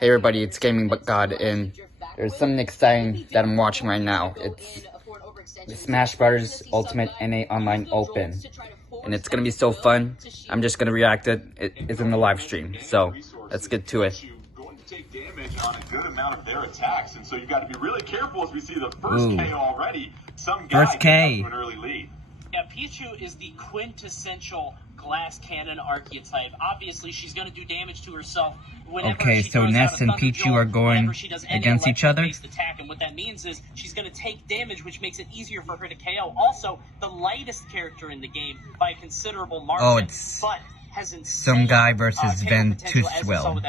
Hey everybody, it's Gaming But God, and there's something exciting that I'm watching right now. It's the Smash Brothers Ultimate NA Online Open, and it's gonna be so fun. I'm just gonna react to it. It's in the live stream, so let's get to it. Going to take damage on a good amount of their attacks, and so you got to be really careful as we see the first KO already. Some guy First K. an early lead. Yeah, Pichu is the quintessential glass cannon archetype. Obviously, she's going to do damage to herself whenever Okay, she so throws Ness out a and Thunder Pichu Jolt, are going whenever she does any against each other? electric-based attack, and what that means is she's going to take damage, which makes it easier for her to KO. Also, the lightest character in the game by a considerable margin. Oh, it's but has Sumgai versus Ventuswill.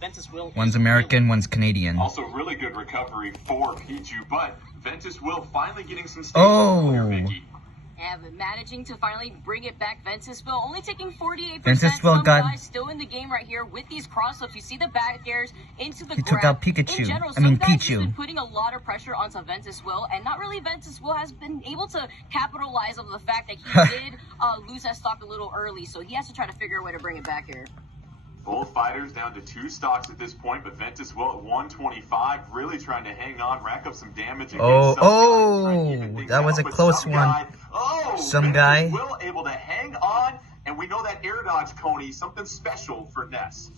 Ventuswill. One's American, one's Canadian. Also, really good recovery for Pichu, but Ventuswill finally getting some stage clear, Vicky. And managing to finally bring it back, Ventuswill only taking 48%. Ventuswill got guys still in the game right here with these cross-ups. You see the back airs into the He grab. took out Pikachu. In general, Pichu. Been putting a lot of pressure onto Ventuswill, and not really Ventuswill has been able to capitalize on the fact that he did lose that stock a little early, so he has to try to figure a way to bring it back here. Both fighters down to 2 stocks at this point, but Ventuswill at 125, really trying to hang on, rack up some damage. That was a close one. Sumgai. Ventuswill able to hang on, and we know that air dodge, Coney, something special for Ness.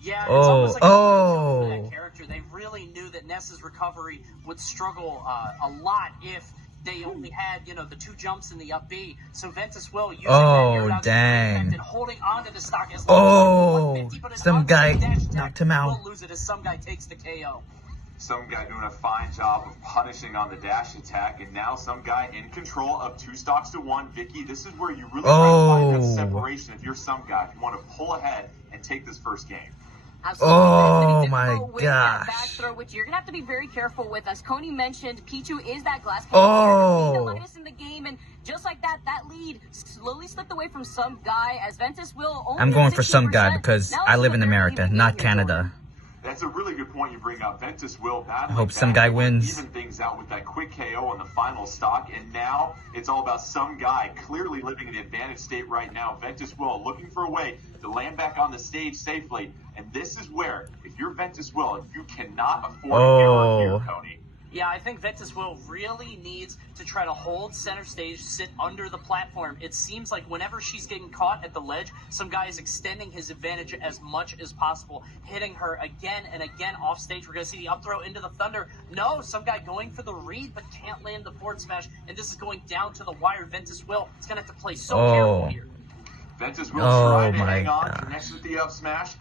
Yeah, it's almost like for that character. They really knew that Ness's recovery would struggle a lot if they only had, the 2 jumps in the up B. So Ventuswill using that dang. And holding on to the stock as long as 150, but some guy knocked him out. Will lose it as some guy takes the KO. Some guy doing a fine job of punishing on the dash attack, and now some guy in control of 2 stocks to 1. Vicky, this is where you really try to find that separation if you're some guy. If you want to pull ahead and take this first game. Absolutely. Oh my gosh. Back throw, which you're going to have to be very careful with. As Coney mentioned, Pichu is that glass cannon the lightest in the game, and just like that, that lead slowly slipped away from some guy as Ventuswill only I'm going for some guy because I live in America, not Canada. That's a really good point you bring up. Ventuswill battling. I hope some guy wins. Even things out with that quick KO on the final stock, and now it's all about some guy clearly living in the advantage state right now. Ventuswill looking for a way to land back on the stage safely, and this is where, if you're Ventuswill, you cannot afford an error here, Cody. Yeah, I think Ventuswill really needs to try to hold center stage, sit under the platform. It seems like whenever she's getting caught at the ledge, some guy is extending his advantage as much as possible, hitting her again and again off stage. We're going to see the up throw into the Thunder. No, some guy going for the read, but can't land the forward smash, and this is going down to the wire. Ventuswill is going to have to play so careful here. Ventuswill trying to hang on, connects with the up smash.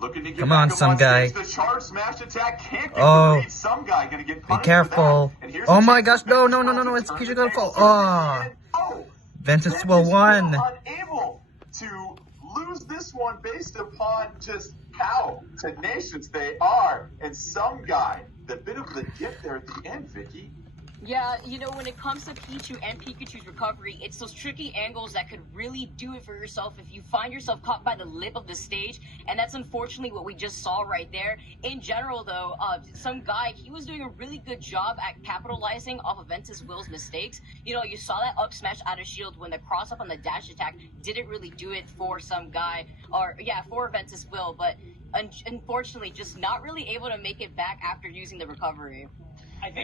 Looking to get Come on, some guy. The charge smash attack can't get the lead. Some guy gonna get punished. Be careful. Oh my gosh, no, it's Pichu gonna fall. Ventuswill won. Unable to lose this one based upon just how tenacious they are. And some guy, the bit of the dip there at the end, Vicky. Yeah, when it comes to Pichu and Pikachu's recovery, it's those tricky angles that could really do it for yourself if you find yourself caught by the lip of the stage, and that's unfortunately what we just saw right there. In general, though, some guy, he was doing a really good job at capitalizing off of Ventuswill's mistakes. You saw that up smash out of shield when the cross-up on the dash attack didn't really do it for some guy, for Ventuswill, but unfortunately just not really able to make it back after using the recovery.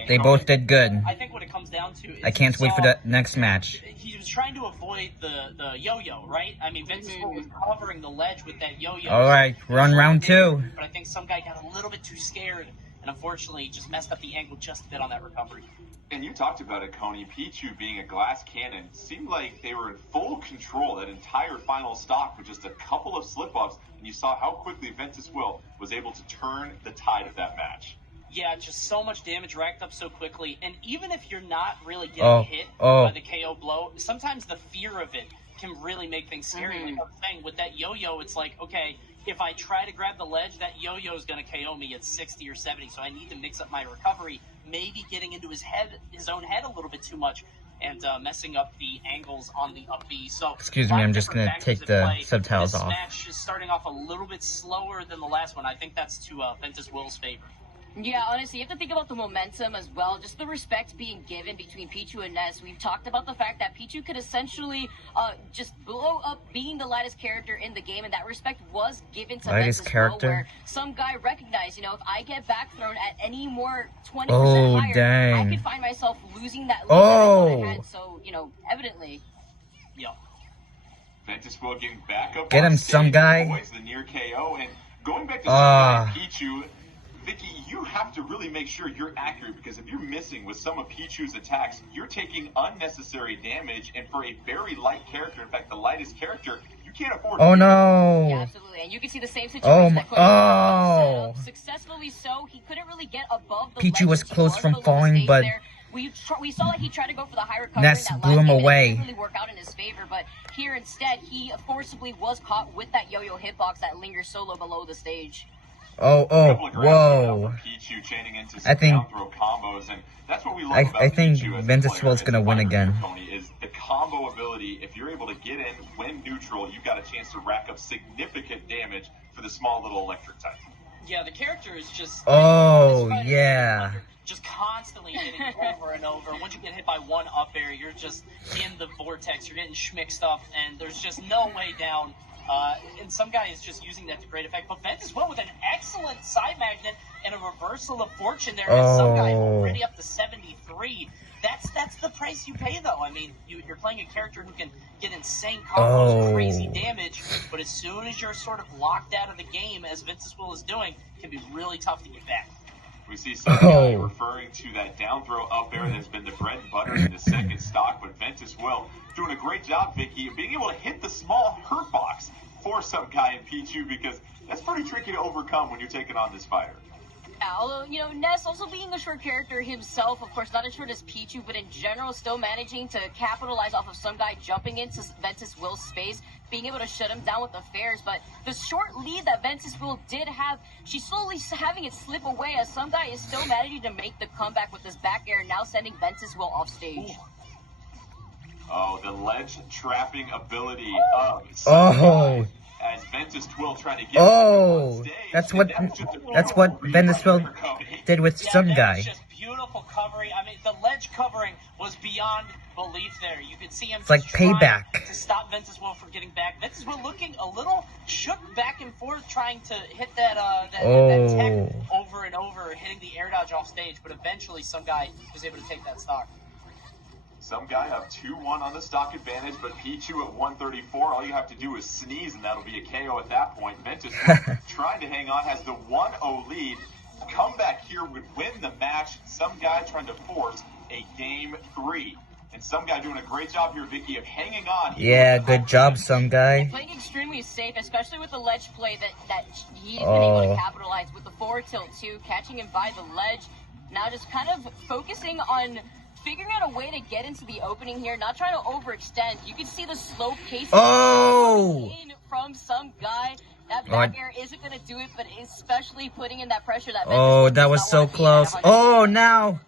They both did good. I think what it comes down to is I can't wait for the next match. He was trying to avoid the yo-yo, right? I mean, Ventuswill was covering the ledge with that yo-yo. All right, run round 2. But I think some guy got a little bit too scared and unfortunately just messed up the angle just a bit on that recovery. And you talked about it, Coney. Pichu being a glass cannon seemed like they were in full control that entire final stock with just a couple of slip-ups, and you saw how quickly Ventuswill was able to turn the tide of that match. Yeah, just so much damage racked up so quickly. And even if you're not really getting hit by the KO blow, sometimes the fear of it can really make things scary. Like I was saying, with that yo-yo, it's like, okay, if I try to grab the ledge, that yo-yo is going to KO me at 60 or 70, so I need to mix up my recovery, maybe getting into his own head a little bit too much, and messing up the angles on the up B. So excuse me, I'm just going to take the subtitles off. This match is starting off a little bit slower than the last one. I think that's to Ventuswill's favor. Yeah, honestly, you have to think about the momentum as well, just the respect being given between Pichu and Ness. We've talked about the fact that Pichu could essentially just blow up being the lightest character in the game, and that respect was given to Ventuswill, character? where some guy recognized, if I get back thrown at any more 20% higher, dang. I could find myself losing that lead Oh. that I thought I had, so, evidently. Yeah. Ventuswill getting back up. Get on him, stage, some guy. avoids the near KO, and going back to Sumgai and Pichu, Vicky, you have to really make sure you're accurate, because if you're missing with some of Pichu's attacks, you're taking unnecessary damage, and for a very light character, in fact, the lightest character, you can't afford to Oh do that. no! Yeah, absolutely, and you can see the same situation that Cody set up. Successfully so, he couldn't really get above the Pichu ledge was as he close from below the falling, stage but there. We saw that he tried to go for the high recovery. Ness in that blew last him game, and away. it didn't really work out in his favor, but here instead, he forcibly was caught with that yo-yo hitbox that lingers solo below the stage. Oh, whoa. Pichu chaining into I some think- down throw combos, and that's what we love about I think Pichu as a Ventuswill's player, gonna as a win fighter, again. Tony, is the combo ability. If you're able to get in when neutral, you've got a chance to rack up significant damage for the small little electric type. Yeah, the character is just... Oh, this fighter yeah. just constantly hitting over and over. Once you get hit by one up air, you're just in the vortex. You're getting schmicked up, and there's just no way down. And some guy is just using that to great effect. But Ventuswill with an excellent side magnet and a reversal of fortune there. And some guy already up to 73. That's the price you pay, though. I mean, you're playing a character who can get insane combos, crazy damage, but as soon as you're sort of locked out of the game, as Ventuswill is doing, it can be really tough to get back. We see some guy referring to that down throw up air that has been the bread and butter in the second stock, but Ventuswill doing a great job, Vicky, of being able to hit the small hurt box for some guy in Pichu, because that's pretty tricky to overcome when you're taking on this fighter. Although, Ness also being a short character himself, of course, not as short as Pichu, but in general, still managing to capitalize off of some guy jumping into Ventuswill's space, being able to shut him down with the fares. But the short lead that Ventuswill did have, she's slowly having it slip away as some guy is still managing to make the comeback with this back air, now sending Ventuswill off stage. Oh, the ledge trapping ability of some guy. As Ventuswill trying to get on stage. That's what Ventuswill did with some that guy. was just beautiful covering. I mean, the ledge covering was beyond belief there. You could see him It's like just trying payback. to stop Ventuswill from getting back. Ventuswill looking a little shook back and forth, trying to hit that tech over and over, hitting the air dodge off stage, but eventually some guy was able to take that stock. Some guy up 2-1 on the stock advantage, but Pichu at 134, all you have to do is sneeze, and that'll be a KO at that point. Ventuswill trying to hang on, has the 1-0 lead. Comeback here would win the match. Some guy trying to force a game 3. And some guy doing a great job here, Vicky, of hanging on. Yeah, good job, some guy. Playing extremely safe, especially with the ledge play that he's been able to capitalize with the forward tilt too, catching him by the ledge. Now just kind of focusing on figuring out a way to get into the opening here, not trying to overextend. You can see the slow pace from some guy. That back air isn't going to do it, but especially putting in that pressure that that was so close. Now.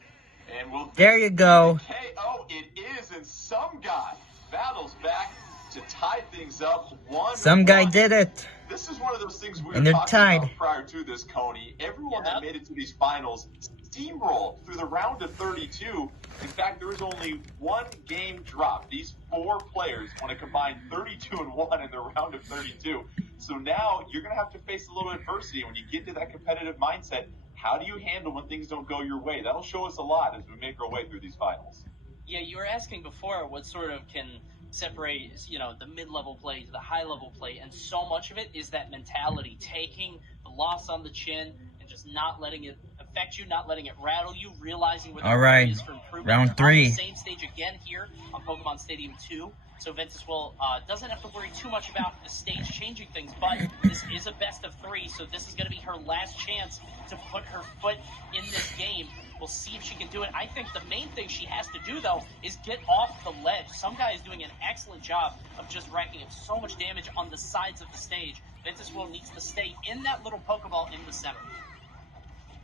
And we'll There you go. KO it is, and some guy battles back to tie things up. Some guy did it. This is one of those things we were And they're talking tied. about prior to this, Coney. Everyone that made it to these finals steamrolled through the round of 32. In fact, there was only one game drop. These 4 players want to combine 32-1 in the round of 32. So now you're going to have to face a little adversity. When you get to that competitive mindset, how do you handle when things don't go your way? That'll show us a lot as we make our way through these finals. Yeah, you were asking before what sort of can separate, the mid-level play to the high-level play, and so much of it is that mentality, taking the loss on the chin and just not letting it affect you, not letting it rattle you, realizing where the area is for improvement. Round They're on 3. the same stage again here on Pokemon Stadium 2, so Ventuswill doesn't have to worry too much about the stage changing things, but this is a best of 3, so this is going to be her last chance to put her foot in this game. We'll see if she can do it. I think the main thing she has to do, though, is get off the ledge. Some guy is doing an excellent job of just racking up so much damage on the sides of the stage. Ventuswill needs to stay in that little Pokeball in the center.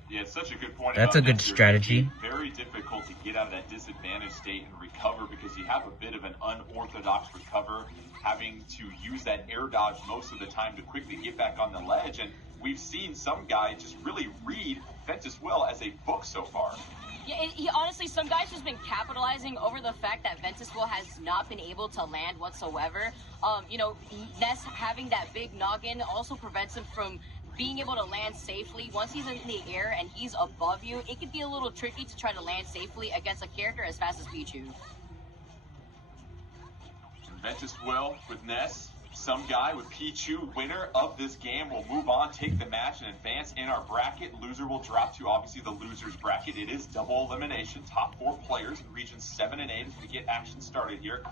Yeah, it's such a good point. That's a good strategy. Very difficult to get out of that disadvantaged state and recover because you have a bit of an unorthodox recover, having to use that air dodge most of the time to quickly get back on the ledge. And we've seen some guy just really read Ventuswill as a book so far. Yeah, he honestly, some guys just been capitalizing over the fact that Ventuswill has not been able to land whatsoever. You know, Ness having that big noggin also prevents him from being able to land safely. Once he's in the air and he's above you, it could be a little tricky to try to land safely against a character as fast as Pichu. Ventuswill with Ness. Some guy with Pichu, winner of this game, will move on, take the match, and advance in our bracket. Loser will drop to, obviously, the loser's bracket. It is double elimination. Top 4 players in regions 7 and 8 as we get action started here.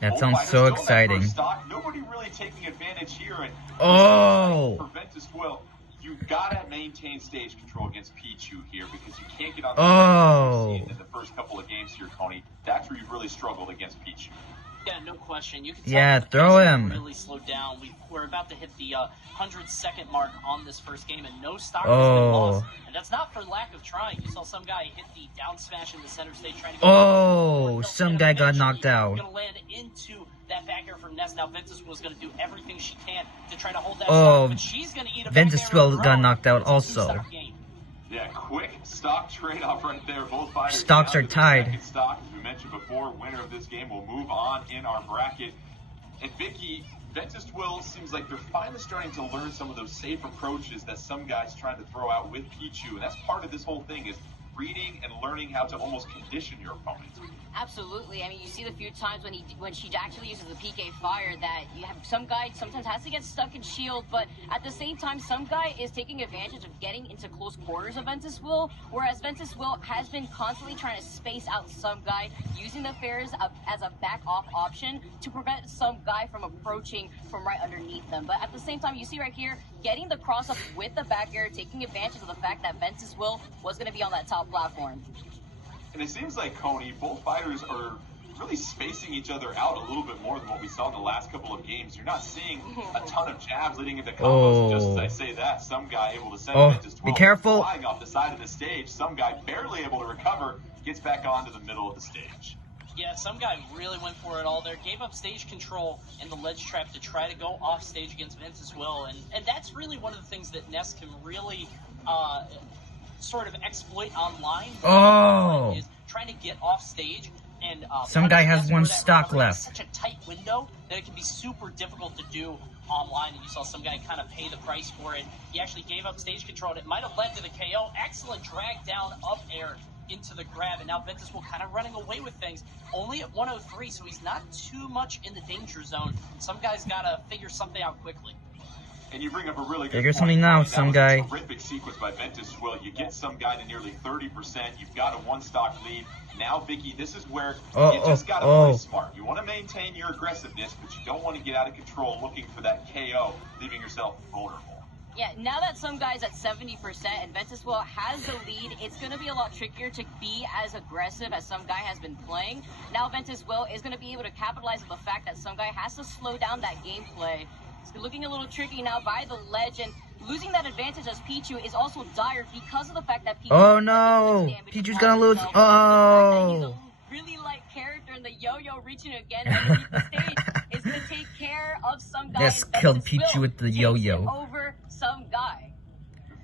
That Both sounds fighters so still in that exciting. first stock. Nobody really taking advantage here. And Oh! for Ventuswill, you've got to maintain stage control against Pichu here because you can't get on the in the first couple of games here, Tony. That's where you've really struggled against Pichu. Yeah, no question. You can Yeah, tell throw him. Really slowed down. We're about to hit the 100-second mark on this first game, and no stock has been lost. And that's not for lack of trying. You saw some guy hit the down smash in the center stage trying to go. Oh, some guy got knocked out. Going to land into that back air from Ness. Now Ventuswill is going to do everything she can to try to hold that stock, but she's going to eat a Ventuswill got knocked out also. Yeah, quick stock trade-off right there. Both fighters Stocks are tied. Second stock, as we mentioned before, winner of this game will move on in our bracket. And Vicky, Ventuswill seems like they're finally starting to learn some of those safe approaches that some guys trying to throw out with Pichu. And that's part of this whole thing is reading and learning how to almost condition your opponent. Absolutely. I mean, you see the few times when she actually uses the PK fire that you have some guy sometimes has to get stuck in shield, but at the same time, some guy is taking advantage of getting into close quarters of Ventuswill, whereas Ventuswill has been constantly trying to space out some guy, using the fairs as a back off option to prevent some guy from approaching from right underneath them. But at the same time, you see right here, getting the cross up with the back air, taking advantage of the fact that Ventuswill was going to be on that top platform. And it seems like, Coney, both fighters are really spacing each other out a little bit more than what we saw in the last couple of games. You're not seeing a ton of jabs leading into combos. Just as I say that, some guy able to send Ventuswill be careful. flying off the side of the stage. Some guy barely able to recover, gets back onto the middle of the stage. Yeah, some guy really went for it all there. Gave up stage control in the ledge trap to try to go off stage against Ventuswill. And that's really one of the things that Ness can really sort of exploit online. Is trying to get off stage and some guy has one stock left. Such a tight window that it can be super difficult to do online, and you saw some guy kind of pay the price for it. He actually gave up stage control, and it might have led to the KO. Excellent drag down up air into the grab, and now Ventuswill kind of running away with things. Only at 103, so he's not too much in the danger zone. Some guys gotta figure something out quickly. And you bring up a really good Figure point. something out, That some was guy. a terrific sequence by Ventuswill. You get some guy to nearly 30%. You've got a one-stock lead. Now, Vicky, this is where you just got to play smart. You want to maintain your aggressiveness, but you don't want to get out of control looking for that KO, leaving yourself vulnerable. Yeah, now that some guy's at 70% and Ventuswill has the lead, it's going to be a lot trickier to be as aggressive as some guy has been playing. Now Ventuswill is going to be able to capitalize on the fact that some guy has to slow down that gameplay. It's looking a little tricky now by the ledge, and losing that advantage as Pichu is also dire because of the fact that Pichu... Oh no! Pichu's gonna lose. Oh! He's a really light character, and the yo-yo reaching again underneath the stage is going to take care of some guy. Yes, killed Pichu with the yo-yo. Over some guy.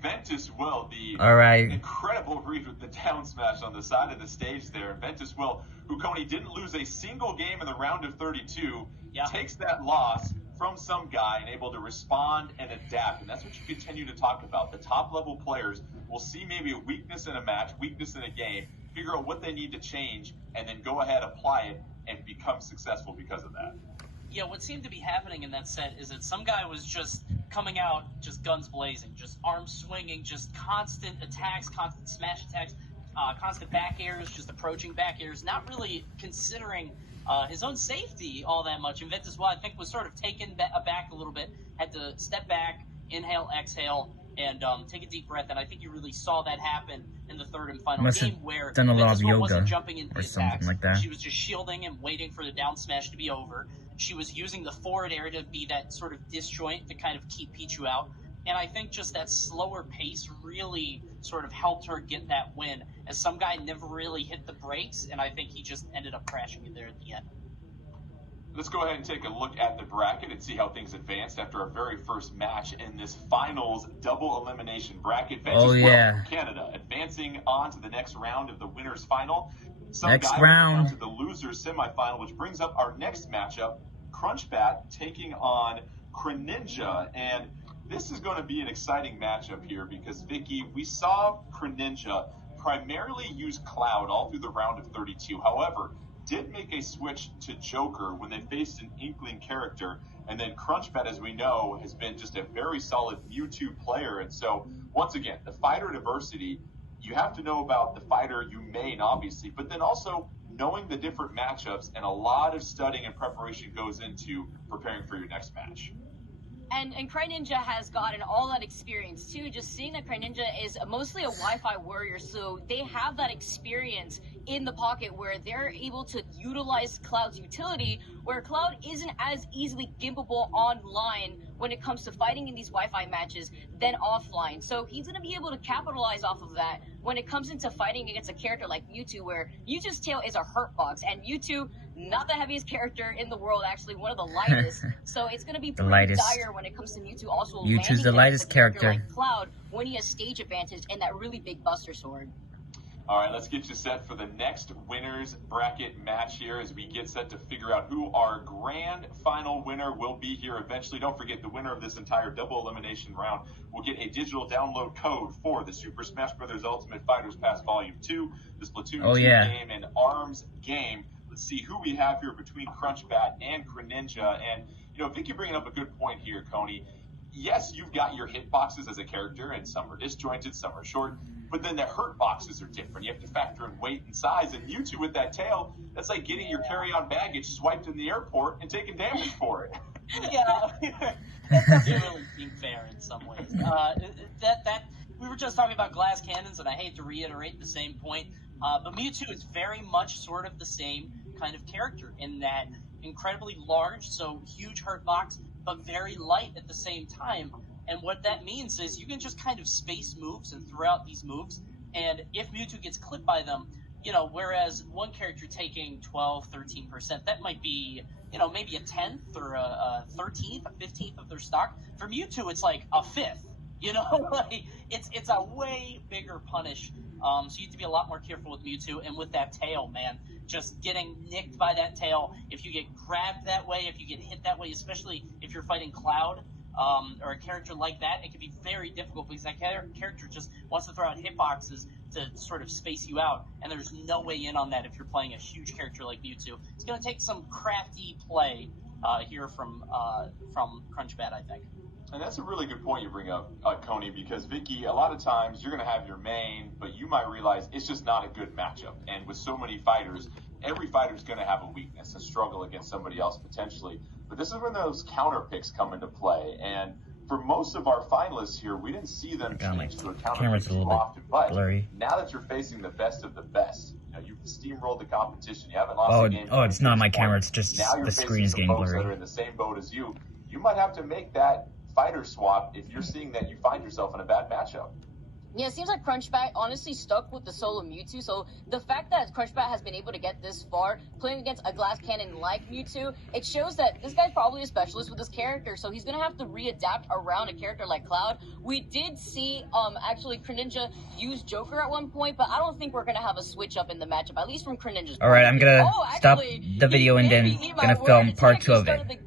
Ventuswill, the incredible read with the down smash on the side of the stage there. Ventuswill, who Coney didn't lose a single game in the round of 32, takes that loss from some guy and able to respond and adapt. And that's what you continue to talk about. The top level players will see maybe a weakness in a match, weakness in a game, figure out what they need to change, and then go ahead, apply it, and become successful because of that. Yeah, what seemed to be happening in that set is that some guy was just coming out, just guns blazing, just arms swinging, just constant attacks, constant smash attacks, constant back airs, just approaching back airs, not really considering his own safety all that much. And Ventuswill, I think, was sort of taken aback a little bit, had to step back, inhale, exhale, and take a deep breath. And I think you really saw that happen in the third and final game, where Ventuswill wasn't jumping into attacks. Like that. She was just shielding and waiting for the down smash to be over. She was using the forward air to be that sort of disjoint to kind of keep Pichu out. And I think just that slower pace really sort of helped her get that win, as some guy never really hit the brakes, and I think he just ended up crashing it there at the end. Let's go ahead and take a look at the bracket and see how things advanced after our very first match in this finals double elimination bracket. Yeah. Canada advancing on to the next round of the winners final. Next Sumgai round. down to the losers semifinal, which brings up our next matchup, Crunchbat taking on Greninja. And this is going to be an exciting matchup here because, Vicky, we saw Greninja primarily use Cloud all through the round of 32. However, did make a switch to Joker when they faced an Inkling character. And then Crunchbat, as we know, has been just a very solid Mewtwo player. And so, once again, the fighter diversity, you have to know about the fighter you main, obviously, but then also knowing the different matchups, and a lot of studying and preparation goes into preparing for your next match. And Greninja has gotten all that experience too. Just seeing that Greninja is mostly a Wi-Fi warrior, so they have that experience in the pocket where they're able to utilize Cloud's utility, where Cloud isn't as easily gimbable online when it comes to fighting in these Wi-Fi matches than offline. So he's going to be able to capitalize off of that when it comes into fighting against a character like Mewtwo, where Mewtwo's tail is a hurt box, and Mewtwo, not the heaviest character in the world, actually one of the lightest. So it's going to be pretty dire when it comes to Mewtwo also Mewtwo's the lightest character. Like Cloud when he has stage advantage and that really big Buster Sword. All right, let's get you set for the next winners bracket match here as we get set to figure out who our grand final winner will be here eventually. Don't forget, the winner of this entire double elimination round will get a digital download code for the Super Smash Bros. Ultimate Fighters Pass Volume 2, the Splatoon 2 game, and ARMS game. Let's see who we have here between Crunchbat and Greninja. And, you know, Vicky bringing up a good point here, Coney. Yes, you've got your hitboxes as a character, and some are disjointed, some are short, but then the hurt boxes are different. You have to factor in weight and size, and Mewtwo with that tail, that's like getting your carry-on baggage swiped in the airport and taking damage for it. Yeah, that doesn't really seem fair in some ways. We were just talking about glass cannons, and I hate to reiterate the same point, but Mewtwo is very much sort of the same kind of character in that incredibly large, so huge hurt box, but very light at the same time. And what that means is you can just kind of space moves and throw out these moves, and if Mewtwo gets clipped by them, you know, whereas one character taking 12, 13%, that might be, you know, maybe a 10th or a 13th, a 15th of their stock. For Mewtwo, it's like a 5th, you know, like it's a way bigger punish. So you have to be a lot more careful with Mewtwo, and with that tail, man, just getting nicked by that tail. If you get grabbed that way, if you get hit that way, especially if you're fighting Cloud, or a character like that, it can be very difficult because that character just wants to throw out hitboxes to sort of space you out, and there's no way in on that if you're playing a huge character like Mewtwo. It's going to take some crafty play here from Crunchbat, I think. And that's a really good point you bring up, Coney, because, Vicky, a lot of times you're going to have your main, but you might realize it's just not a good matchup. And with so many fighters, every fighter's going to have a weakness and struggle against somebody else potentially. But this is when those counter picks come into play. And for most of our finalists here, we didn't see them change to a counter pick too often. But now that you're facing the best of the best, you know, you've steamrolled the competition. You haven't lost a game. Oh, it's not my camera. It's just the screen is getting blurry. That are in the same boat as you. You might have to make that fighter swap if you're seeing that you find yourself in a bad matchup. Yeah, it seems like Crunchbat honestly stuck with the solo Mewtwo, so the fact that Crunchbat has been able to get this far, playing against a glass cannon like Mewtwo, it shows that this guy's probably a specialist with this character, so he's going to have to readapt around a character like Cloud. We did see, actually, Greninja use Joker at one point, but I don't think we're going to have a switch up in the matchup, at least from Greninja's point. Alright, I'm going to stop the video and then going to film part 2 of it.